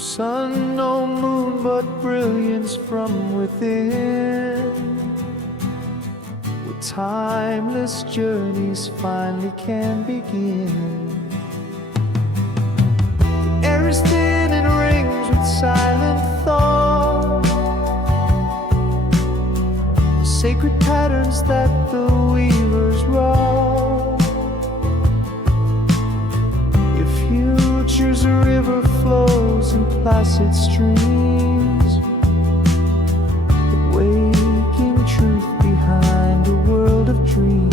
sun, no moon, but brilliance from within, where timeless journeys finally can begin. The air is thin and rings with silent thought, the sacred patterns that the weavers wrought. Your future's a river flows in placid streams, waking truth behind a world of dreams.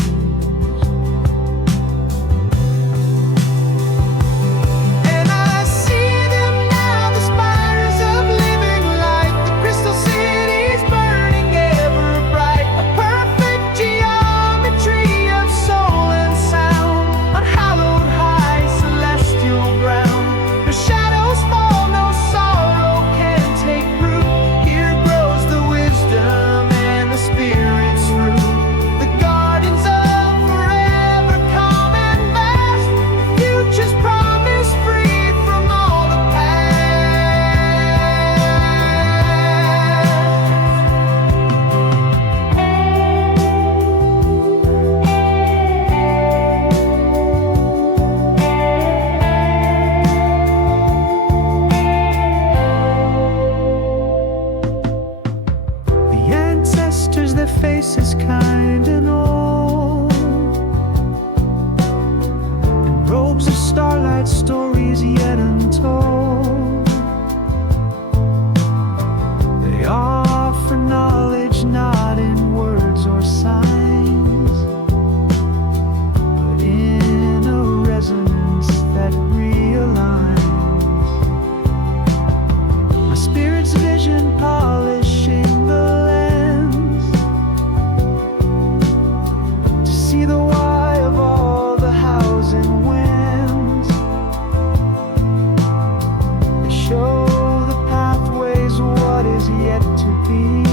And I see them now, the spires of living light, the crystal cities burning ever bright, a perfect geometry of soul and sound, unhallowed high celestial ground. The shadows fall, no sorrow can take root. Here grows the wisdom and the spirit's fruit. The gardens of forever calm and vast, future's promise free from all the The ancestors, their faces kind and old, in robes of starlight, stories yet untold. They offer knowledge not in words or signs, but in a resonance that realigns. My spirit's vision polishing the lens to see the why of all the hows and whens. They show the pathways, what is yet to be,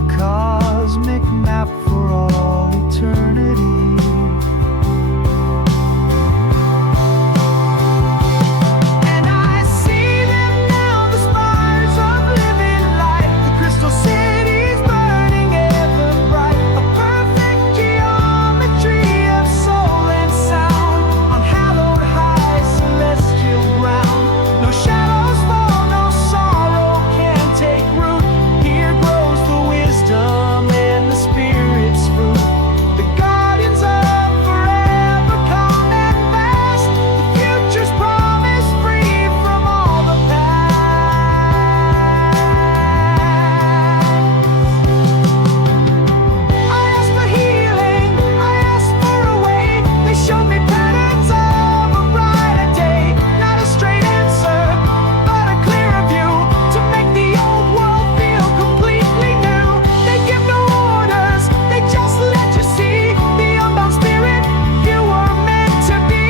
a cosmic map for all eternity. And I see them now, the spires of living light, the crystal cities burning ever bright, a perfect geometry of soul and sound, unhallowed high celestial ground. No shadows fall, no sorrow can take root. Here grows the wisdom and the spirit's fruit. The gardens of forever calm and vast, the future's promise free from all the past. I asked for healing, I asked for a way. They showed me patterns of a brighter day. Not a straight answer, but a clearer view, to make the old world feel completely new. They give no orders, they just let you see the unbound spirit you were meant to be.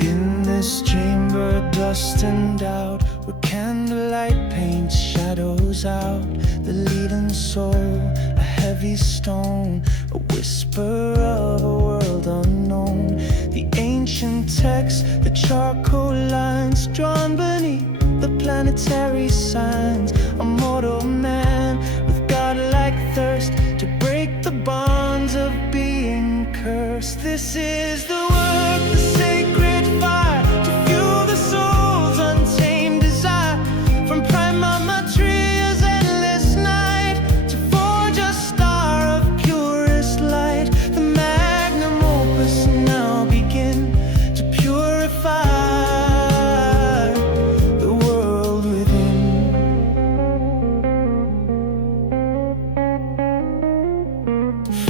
In this chamber, dust and doubt, where candlelight paints shadows out, the leading soul, a heavy stone, a whisper of a world unknown. The ancient text, the charcoal lines drawn beneath the planetary signs. A mortal man with godlike thirst to break the bonds of being cursed. first. This is the work, the sacred fire, to fuel the soul's untamed desire. From primal materials, endless night, to forge a star of purest light. The Magnum Opus now begin to purify the world within.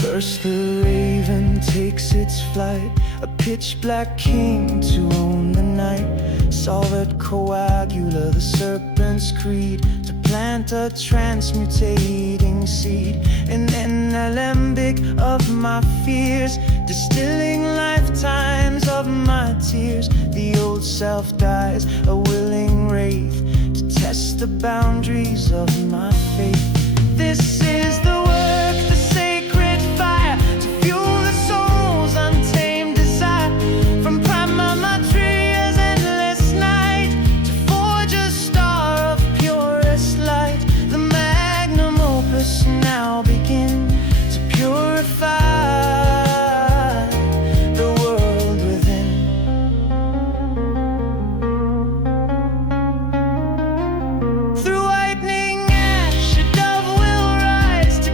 First the raven takes its flight, a pitch-black king to own the night. Solid coagula, the serpent's creed, to plant a transmutating seed. An alembic of my fears, distilling lifetimes of my tears. The old self dies, a willing wraith, to test the boundaries of my faith. This is the work, the sacred fire, to fuel the soul's untamed desire. From primal materials, endless night, to forge a star of purest light. The Magnum Opus now begin to purify the world within. Through lightning ash, a dove will rise to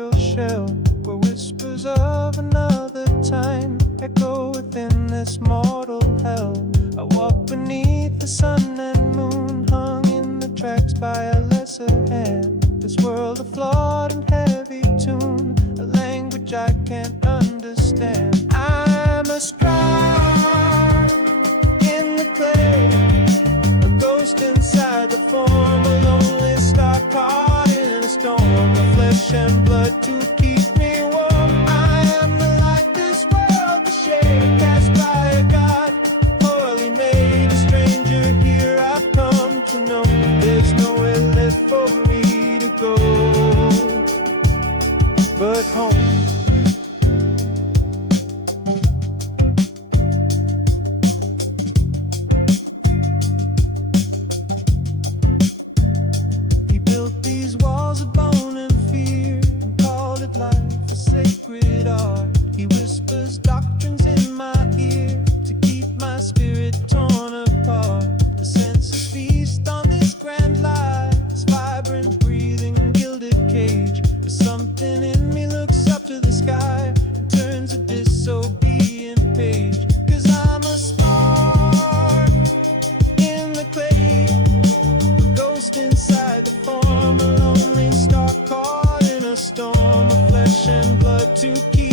fragile shell, where whispers of another time echo within this mortal hell. I walk beneath the sun and moon, hung in the tracks by a lesser hand. This world a flawed and heavy tune, a language I can't understand. I'm a star in the clay, a ghost inside the form, a lonely star caught in a storm of flesh and blood to keep me warm. I am the light this world to shade, cast by a god, poorly made, a stranger here I've come to know. There's nowhere left for me to go but home. He built these walls of bone and fear and called it life, a sacred art. He whispers doctrines in my ear to keep my spirit torn apart. The senses feast on this grand life, this vibrant, breathing, gilded cage. But something in me looks up to the sky and turns a disobedient page. 'Cause I'm a spark in the clay, a ghost inside the form, a lonely star caught in a storm of flesh and blood to keep